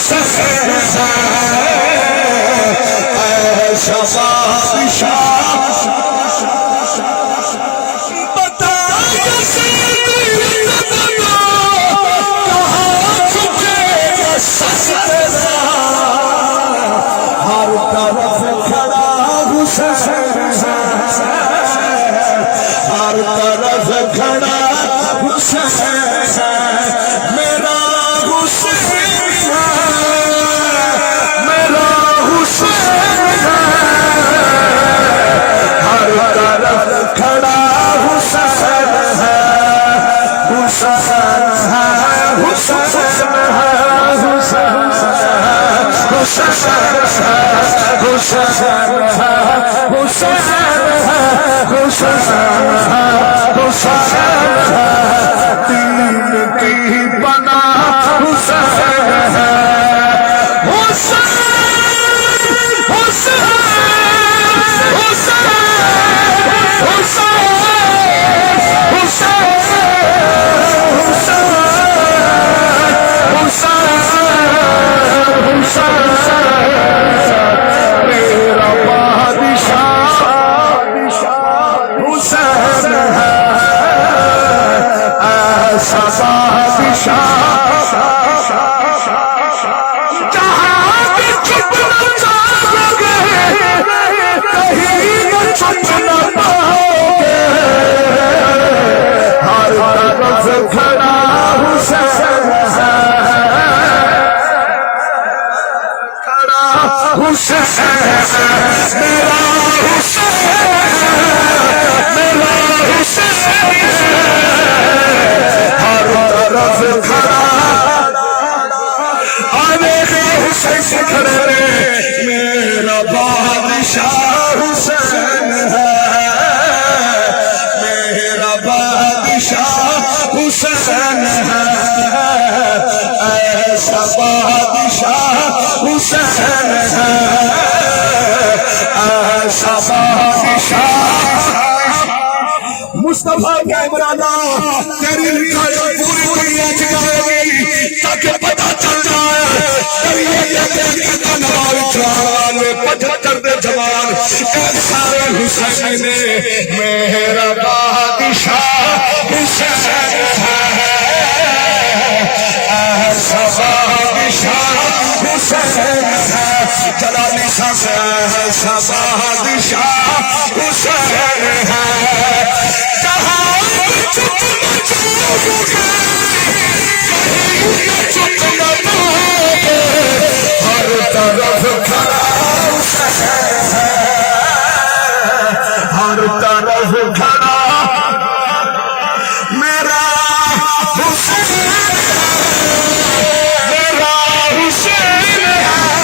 حسین ہے اے شباب شاہ بتا یزید کہاں چکے گا سجدے ہر طرف کھڑا حسین ہر طرف کھڑا حسین میرا حسین میرا حسین ہر طرف کھڑا حسین حسین حسین دین کی بنا حسین حسین حسین میرا بادشاہ حسین ہے ایسا بادشاہ جہاں بھی چھپنا چاہو گے کہیں نہ چھپ نہ پاؤ گے ہر طرف کھڑا حسین ہے حسین میرا حسین میرا حسین ہر طرف کھڑا آنے کے حسین سے کھڑے میرا بادشاہ حسین ہے میرا بادشاہ حسین ہے ایسا بادشاہ حسین ہے ایسا بادشاہ مصطفیٰ کا عمرانہ تیری رکھائی پوری دنیا جگائے گی تاکہ پتہ چل جائے تیری یہ نوال چران پچھتر دے جوان ایک سارے حسین نے میرا بادشاہ حسین ہے ایسا بادشاہ حسین ہے جلالی ساس ایسا بادشاہ حسین ہے جہاں چھپ نہ چھوڑ